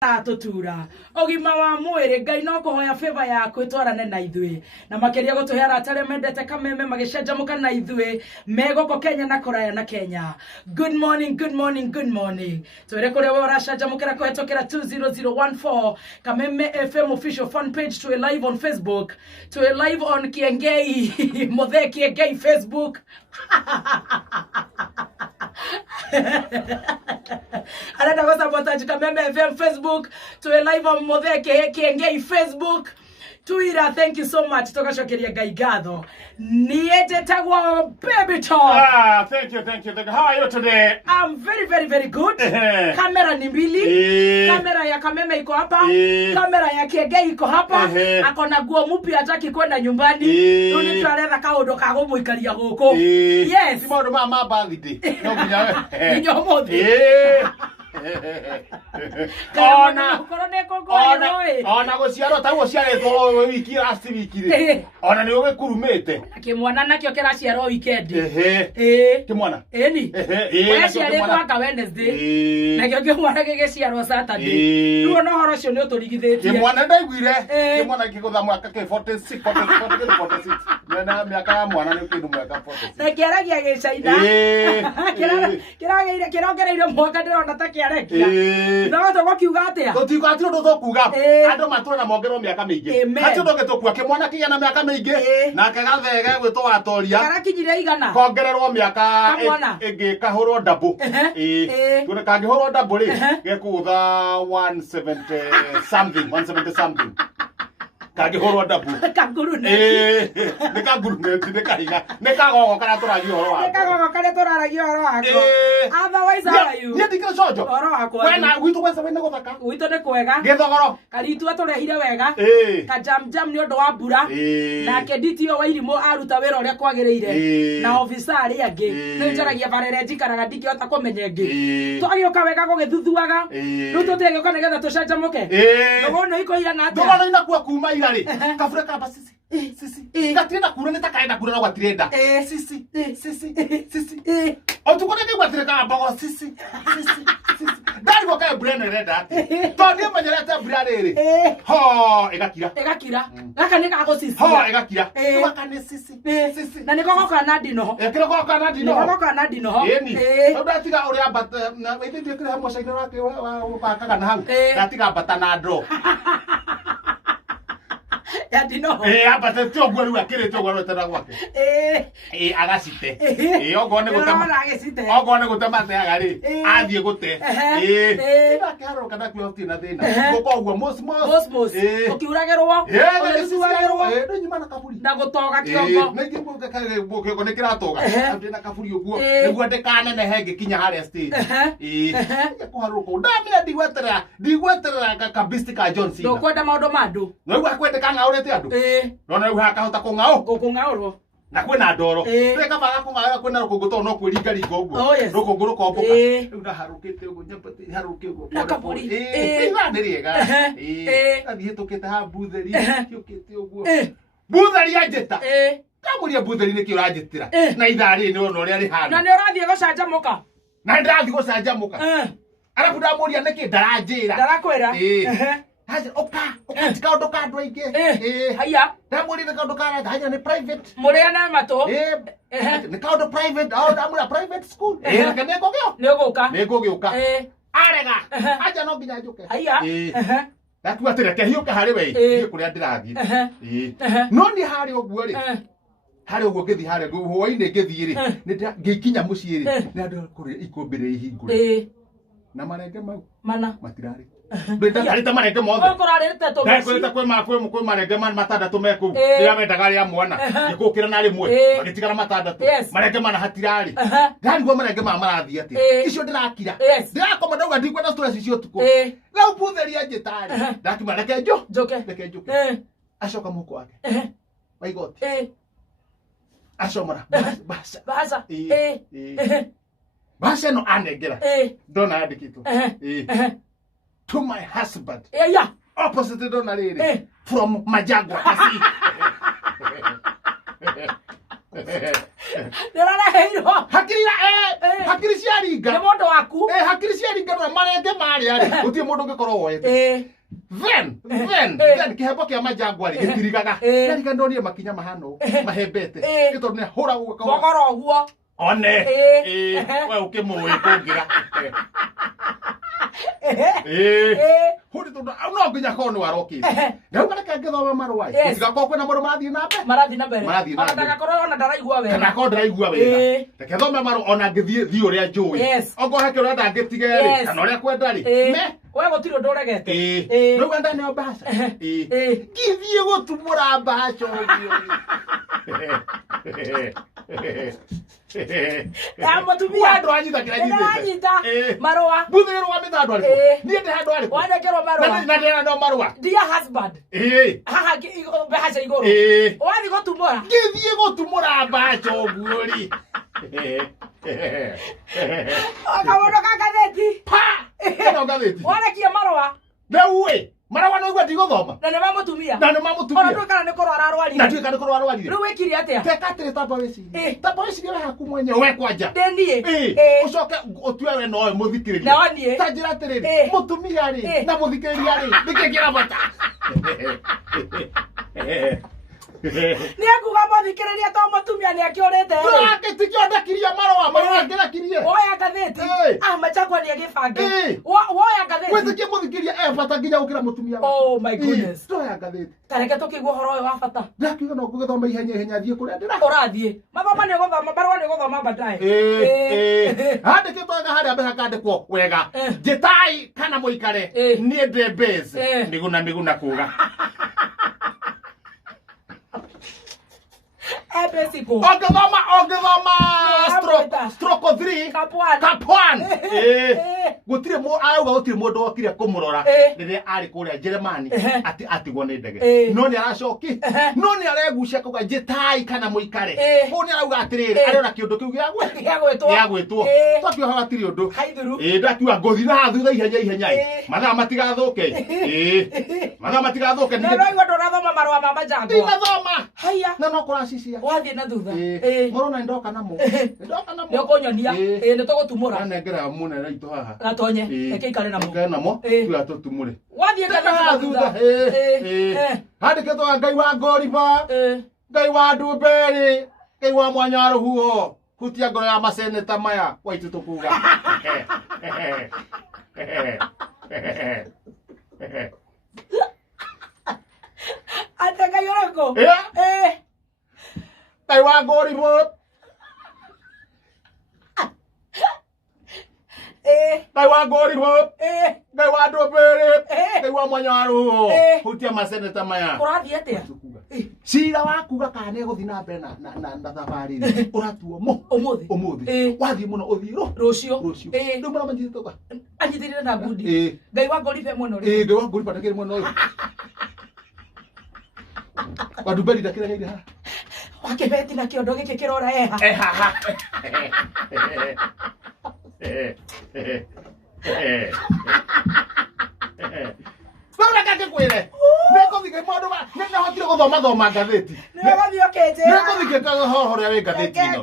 Tutura ogima wa mwiri Ngai no kuhoya favor yaku itwarane na ithui na makeria gutuhera atare mendete kameme magicenjamuka na ithui megoko Kenya na kuraya na Kenya. Good morning, good morning, good morning. Twere kure we uracenjamukira kuhetokera 20014 Kameme FM official fan page, to a live on Facebook, to a live on Kiengei Mothe Kiengei Facebook. Another was about Kameme FM Facebook, to a live on Mothe Kiengei Facebook, Twitter. Thank you so much. Toka shokeria Gaigado. Niete tagwa baby talk. Thank you. How are you today? I'm very good. Kamera ni mbili. Kamera ya Kameme iko hapa. Kamera ya Kiengei iko hapa. Akona guo mupi hataki kwenda nyumbani. Tuni twarera kaondo kago muikaria goko. Yes. Tomorrow mama birthday. No ginya. Ninyo mothi. Ona guciaro ta guciaretwo wiki last week ri. Ona ni ugikurumite. Kimwana nakyo kiraciaro weekend. Kimwana. Eni. Waciaretwo anga Wednesday. Nakyo kimwana gigiciaro Saturday. Ruo no horo cio ni uturigithitie. Kimwana ndaiguire. Kimwana kigutha mwaka ke 46. Na miaka ya mwana ni kindu mwaka 46. Nekiaragia gicaina. Kiragereire mwaka ndirona ta kiarekia. No to kiuga atia. Tutigati ndo tokuga. Andu matura na mongero miaka mingi. Hati ndo getukua kimwana kinya na miaka mingi. Na kagathege gwitwo atoria. Karakinyire igana. Kongererwo miaka ingi kahurwo double. Tuna kangihurwo double ri. Gekutha 170 something. Kangihurwo double. Kanguru ne. Ni kanguru ne tindekahiga. Ni kagogo kana turagi horo wako. Ni kagogo kana turagi horo wako. Otherwise how are you? Ni ndikira cojo. Horo wako. Wena gwitu kwesa wena guthaka. Gwitu ni kwega. Githogoro. Karitu aturehire wega. Ka jam ni undu wa mbura. Na keditio wa irimo aruta wira uria kwagirire. Na officer ari angi. Ni njaragia barere njikaraga ndikihota kumenya ngi. Twagioka wega gugithuthuaga. Riu tutegioka nigetha tucenjamuke. Ndogono iko ira na atia. Ndogono ina kwa kuma ira ri. Kabure kaba sisi. Gatirenda kura ni takaenda kura na gwatirenda. Sisi. Otukone ni gwatireka mbogo sisi. Dari goka brand renda ati. Toni manyerete brand ri. Ho, egakira. Gaka ni kago sisi. Ho, egakira. Waka ni sisi. Na ni gogo kana ndino. Ekira gogo kana ndino. Gogo kana ndino. Eni. Ndatiga uri ambata na wethi ndikira hamwe caina wake wa bakaga na hau. Ndatiga ambata na ndro. Yadino. Abate tio gwa riu akirete gwa rotera gwake. Agacite. Ogone gutema. Ogone gutema te agari. Athie gute. Ndakaro kana kwoti na thina. Gukogwa mosmos. Ukiuragerwo. Ndisuagerwo. Ndonyima na kaburi. Ndagutoga kiongo. Niki mbuka kage mbuke kone kiratoga. Ati na kaburi uguo. Niguo ndekane ne henge kinya haria stage. Kuharuko. Ndamira digwetera kabistika Johnson. Ndokwenda maundu mandu. Niguo akwendeka ngaurete andu. Nona riu hakahota kungaurwo. Na kwena ndoro. Tweka baga kungaura kwena rukungu to no kwiringa ringo uguo. Rukungu rukomboka. Riu ndaharukite uguo nyambate haruke uguo. Na kaburi. Ina ndiriega. Athie tukite ha butheri. Kiukite uguo. Butheri ajeta. Kamuria butheri ni kiurajitira. Na ithari ni ono ria rihana. Na ni urathie gucanjamuka. Na ndathie gucanjamuka. Arabu ndamuria niki ndaranjira. Ndarakwira. Haja oka tika ndoka andu aingi haya ndamuri nika ndoka haja ni private muriana mato nika ndo private au ndamura private school kana ngogio nigugiuka arega haja no nginya njuke haya ndakua tireke hiuka hari we ni kuria ndirathie no ni hari oguo ri hari oguo ngithi hari hwaine ngithi ri ni ngikinya mucii ri ni andu kuria ikumbire ihingure na marenge mau mana matirari Benda karita marenge mothe. Okorarete to. Ndekwete kwe marenge man matandatu meku. Ria mendaga ria mwana. Gikukira na rimwe. Magitigara matandatu. Marenge man hatirari. Ndaniguo marenge ma marathia ati. Icio ndirakira. Ndirakoma ndauga ndikwenda stress icio tuko. Rau butheria njitari. Ndakima reke njoke. Acoka muko wake. Waigoti. Acomora. Basa. Basa no anengera. Ndona andikitwo. To my husband. Yeah. Opposite dona riri. From Majagwa. Ndirareheirwo. Hakiri cia ringa. Nĩ mũndũ waku. Hakiri cia ringa no marenge marĩa rĩ. Gũtirĩ mũndũ ũngĩkorwo woete. Then kĩhembo kĩa majangwa rĩ gĩtirigaga. Ndariga ndonire makinya mahano mahembete. Gĩtondũ nĩ hũra gũkoro ũguo. One. We ũkĩmũĩ kũngira. Huri tondu no nginya korwo nĩ warokĩte. Rĩu kana ngĩthoma marũa ĩ. Gũtigakorwo kwĩna mũndũ marathiĩ na mbere. Marathiĩ na mbere. Ona ndagakorwo ona ndaraigua wega. Kana korwo ndaraigua wega. Reke thome marũa ona ngĩthiĩ ũrĩa njũĩ. Okorwo he kĩrĩa ndangĩtige rĩ. Kana ũrĩa kwenda rĩ. We gũtirĩ ũndũ ũregete. Rĩu enda nĩo mbaca. Ngĩthiĩ gũtumũra mbaca ũguo. Mũtumia andũ anyita kĩrĩa nyitĩte. Marũa. Mbuthĩrĩ rũgamĩte handũ arĩkũ? Niĩ ndĩ handũ arĩkũ? Wandekerwo marũa. Na ndĩna no marũa. Dear husband. Haha mbeca igũrũ. Wathiĩ gũtumũra. Ngĩthiĩ gũtumũra mbaca ũguo rĩ. Kaũndũ ka ngathĩti. Ĩno ngathĩti. Warekia marũa. Rĩu ĩ. Marũa no igua ndigũthoma. Na nĩ ma mũtumia. Na nĩ ma mũtumia. Ona ndũĩ kana nĩ korwo ararwarire. Na ndũĩ kana nĩ korwo ararwarire. Rĩu wĩkire atĩa? Teka atĩrĩ tamba wĩcirie. Tamba wĩcirie we haku mwenyewe we kwanja. Ndĩniĩ. Ũcoke ũtue we nowe mũthikĩrĩria. Na waniĩ. Ta njĩra atĩrĩrĩ. Mũtumia rĩ na mũthikĩrĩria rĩ. Nĩkĩ kĩrabata? Nĩekuga mũthikĩrĩria to mũtumia nĩakĩũrĩte. Ndũrakĩtikio ndakirie marũa ngĩrakirie. Woya ngathĩti. Majangwa nĩagĩbange. Woya ngathĩti. Gwĩtĩkia mũthikĩrĩria bata nginya gũkĩra mũtumia. Oh my goodness. Ndoya ngathĩti. Tareke tũkĩigua ũhoro ũyũ wa bata. Ndakiuga no gũgĩthoma ihenya thiĩ kũrĩa ndĩra. Ũrathiĩ. Mathoma nĩ gũthoma, marũa nĩ gũthoma baadaye. Handĩkĩtwo wega harĩa mbere hakandĩkwo wega. Njĩtai kana mũikare. Niĩ ndĩ base. Mĩguna kuga. Ongethoma stroke 3 Kapwan. Gũtirĩ auga gũtirĩ mũndũ wokire kũmũrora rĩrĩa arĩ kũrĩa Jeremani atigwo nĩ ndege. No nĩ aracoki. No nĩ aregucia kuga njĩtai kana mũikare. Ũũ nĩ arauga atĩrĩrĩ arĩona kĩũndũ kĩu gĩagwĩtwo. Twakĩoha hatirĩ ũndũ. Ndakiuga ngũthiĩ na thutha ihenya. Mathaa matigathũke. Mathaa matigathũke. Nĩraigua ndũrathoma marũa ma majangwa. Ndinathoma. Haya. Na no kũracicia. Wathiĩ na thutha. Morona ndoka namo. Nĩ ũkũnyonia. Nĩ tũgũtumũra. Nengera mũnene itũ haha. Gatonye. Reke ikare namo. Tuya tũtumũre. Wathiĩ na thutha. Handĩkĩtwo Ngai wa ngoriba. Ngai wa ndumberĩ. Ngai wa mwanya wa rũhuho. Hutia ngoro ya maseneta maya. Waitu tũkuga. Ate Ngai ũrĩkũ? Ngai wa ngoriba. Ngai wa ngoriba. Ngai wa ndũmbĩrĩ. Ngai wa mwanya wa rũhuho. Hutia maseneta maya. Ũrathiĩ atĩa? Cira wakuga kana nĩ egũthiĩ na mbere na thabarĩ ũratuo ũmũthĩ. Wathiĩ mũno ũthiĩ rũcio. Rĩu mũramanyitĩte ũga. Anyitĩrĩre na ngundi. Ngai wa ngoriba mwena ũrĩkũ? Ngai wa ngoriba ndakĩrĩ mwena ũyũ. Wandumberi ndakĩrĩ haha. Wakĩbeti na kĩondo gĩkĩ kĩrora eha. Wewe unataka kwenda? Niko thike mũndũ wa nĩ hotire gũthoma ngathĩti. Nĩ ũgũthiĩ ũkĩnjĩra. Nĩ ngũthike kaga hoho rĩa wĩ ngathĩti ĩno.